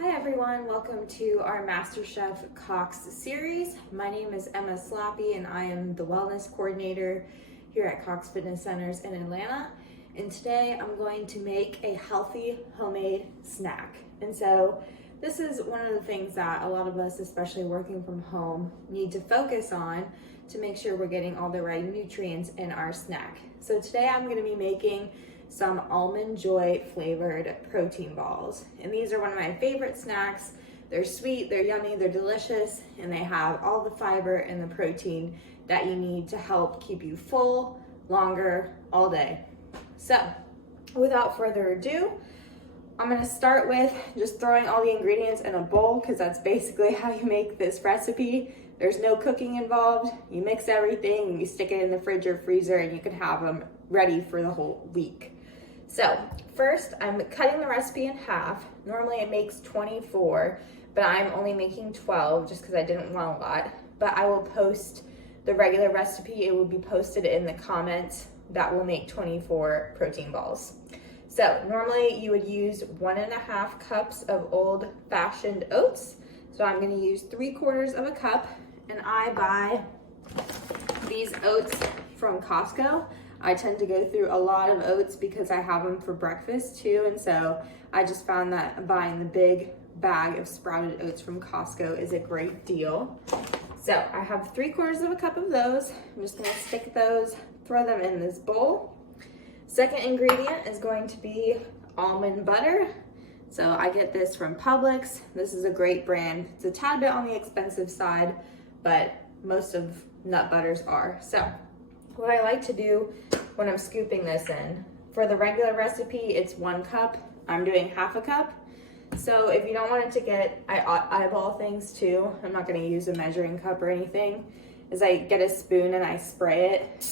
Hi everyone, welcome to our MasterChef Cox series. My name is Emma Slappy and I am the wellness coordinator here at Cox Fitness Centers in Atlanta. And today I'm going to make a healthy homemade snack. And so this is one of the things that a lot of us, especially working from home, need to focus on to make sure we're getting all the right nutrients in our snack. So today I'm going to be making some Almond Joy flavored protein balls. And these are one of my favorite snacks. They're sweet, they're yummy, they're delicious, and they have all the fiber and the protein that you need to help keep you full longer all day. So without further ado, I'm gonna start with just throwing all the ingredients in a bowl because that's basically how you make this recipe. There's no cooking involved. You mix everything and you stick it in the fridge or freezer and you can have them ready for the whole week. So first I'm cutting the recipe in half. Normally it makes 24, but I'm only making 12 just because I didn't want a lot. But I will post the regular recipe. It will be posted in the comments that will make 24 protein balls. So normally you would use 1.5 cups of old-fashioned oats. So I'm gonna use 3/4 of a cup, and I buy these oats from Costco. I tend to go through a lot of oats because I have them for breakfast too, and so I just found that buying the big bag of sprouted oats from Costco is a great deal. So I have 3/4 of a cup of those. I'm just gonna stick those, throw them in this bowl. Second ingredient is going to be almond butter. So I get this from Publix. This is a great brand. It's a tad bit on the expensive side, but most of nut butters are. So what I like to do when I'm scooping this in, for the regular recipe, it's 1 cup. I'm doing 1/2 cup. So if you don't want it to get, I eyeball things too. I'm not gonna use a measuring cup or anything, is I get a spoon and I spray it.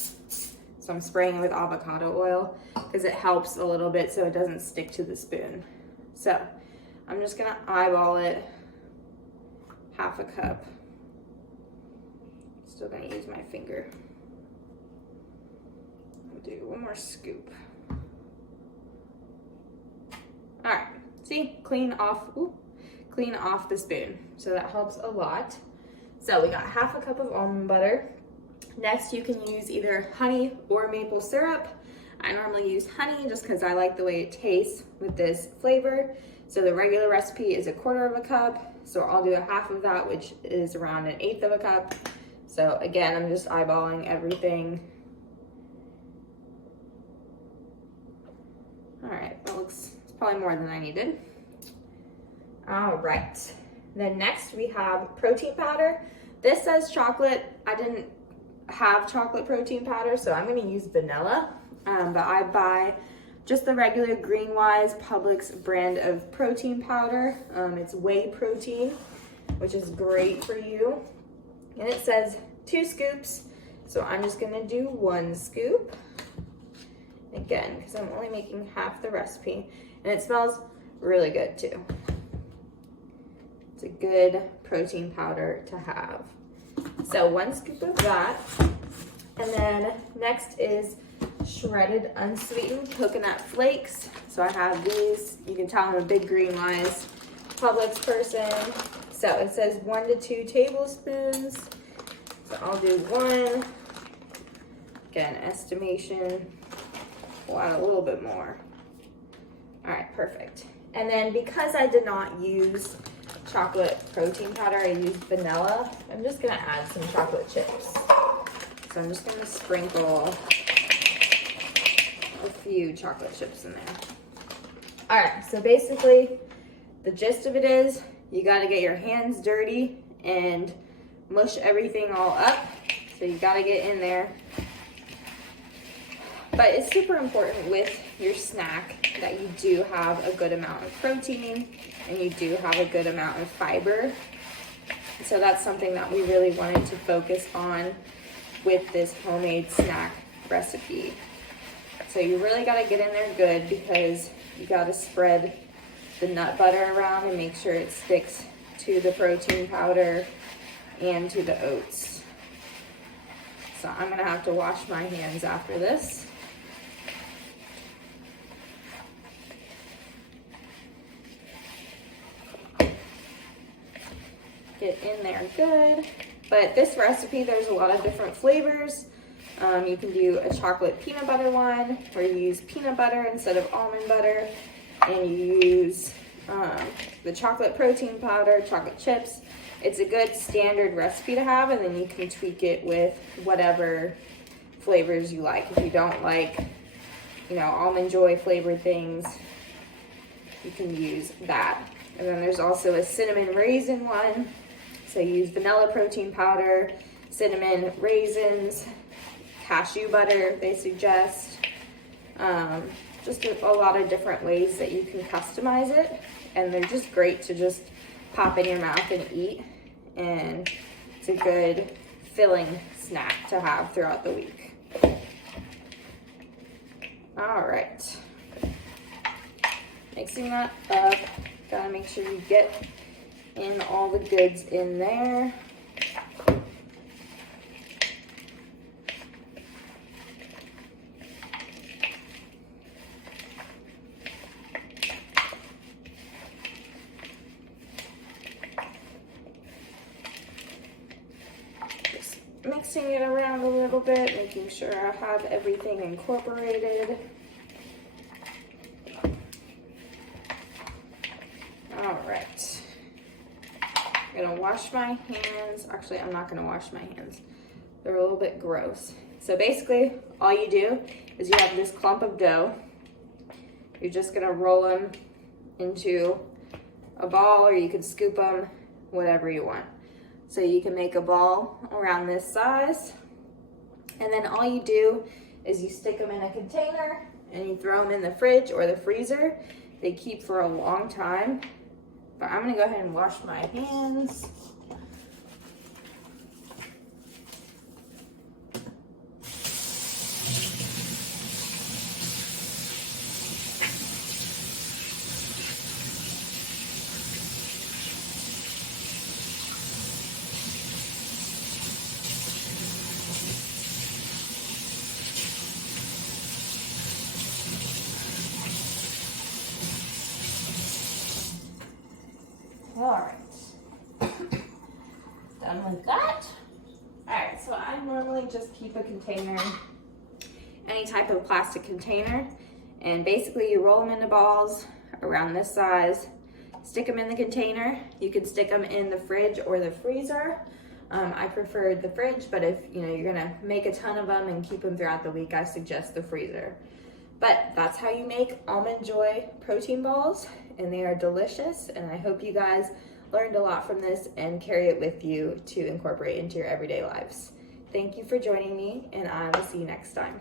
So I'm spraying it with avocado oil because it helps a little bit so it doesn't stick to the spoon. So I'm just gonna eyeball it, 1/2 cup. Still gonna use my finger. I'll do 1 more scoop. All right, see, clean off the spoon. So that helps a lot. So we got 1/2 cup of almond butter. Next, you can use either honey or maple syrup. I normally use honey just because I like the way it tastes with this flavor. So the regular recipe is 1/4 of a cup. So I'll do 1/2 of that, which is around 1/8 of a cup. So again, I'm just eyeballing everything. All right, that looks, it's probably more than I needed. All right, then next we have protein powder. This says chocolate. I didn't have chocolate protein powder, so I'm gonna use vanilla. But I buy just the regular Greenwise Publix brand of protein powder. It's whey protein, which is great for you. And it says 2 scoops, so I'm just gonna do 1 scoop. Again, because I'm only making half the recipe. And it smells really good too. It's a good protein powder to have. So 1 scoop of that. And then next is shredded unsweetened coconut flakes. So I have these. You can tell I'm a big Greenwise Publix person. So it says 1 to 2 tablespoons. So I'll do 1. Again, estimation. We'll add a little bit more. All right, perfect. And then because I did not use chocolate protein powder, I used vanilla. I'm just gonna add some chocolate chips. So I'm just gonna sprinkle a few chocolate chips in there. All right, so basically the gist of it is you gotta get your hands dirty and mush everything all up. So you gotta get in there. But it's super important with your snack that you do have a good amount of protein and you do have a good amount of fiber. So that's something that we really wanted to focus on with this homemade snack recipe. So you really gotta get in there good because you gotta spread the nut butter around and make sure it sticks to the protein powder and to the oats. So I'm gonna have to wash my hands after this. get in there good. But this recipe, there's a lot of different flavors. You can do a chocolate peanut butter one where you use peanut butter instead of almond butter, and you use the chocolate protein powder, chocolate chips. It's a good standard recipe to have, and then you can tweak it with whatever flavors you like. If you don't like, you know, Almond Joy flavored things, you can use that. And then there's also a cinnamon raisin one. So you use vanilla protein powder, cinnamon raisins, cashew butter they suggest. Just a lot of different ways that you can customize it. And they're just great to just pop in your mouth and eat. And it's a good filling snack to have throughout the week. All right. Mixing that up. Gotta make sure you get in all the goods in there. Just mixing it around a little bit, making sure I have everything incorporated. All right. I'm gonna wash my hands. Actually, I'm not gonna wash my hands. They're a little bit gross. So basically, all you do is you have this clump of dough. You're just gonna roll them into a ball, or you can scoop them, whatever you want. So you can make a ball around this size. And then all you do is you stick them in a container and you throw them in the fridge or the freezer. They keep for a long time. But I'm gonna go ahead and wash my hands. All right, done with that. All right, so I normally just keep a container, any type of plastic container, and basically you roll them into balls around this size, stick them in the container. You can stick them in the fridge or the freezer. I prefer the fridge, but if you're gonna make a ton of them and keep them throughout the week, I suggest the freezer. But that's how you make Almond Joy protein balls, and they are delicious, and I hope you guys learned a lot from this and carry it with you to incorporate into your everyday lives. Thank you for joining me, and I will see you next time.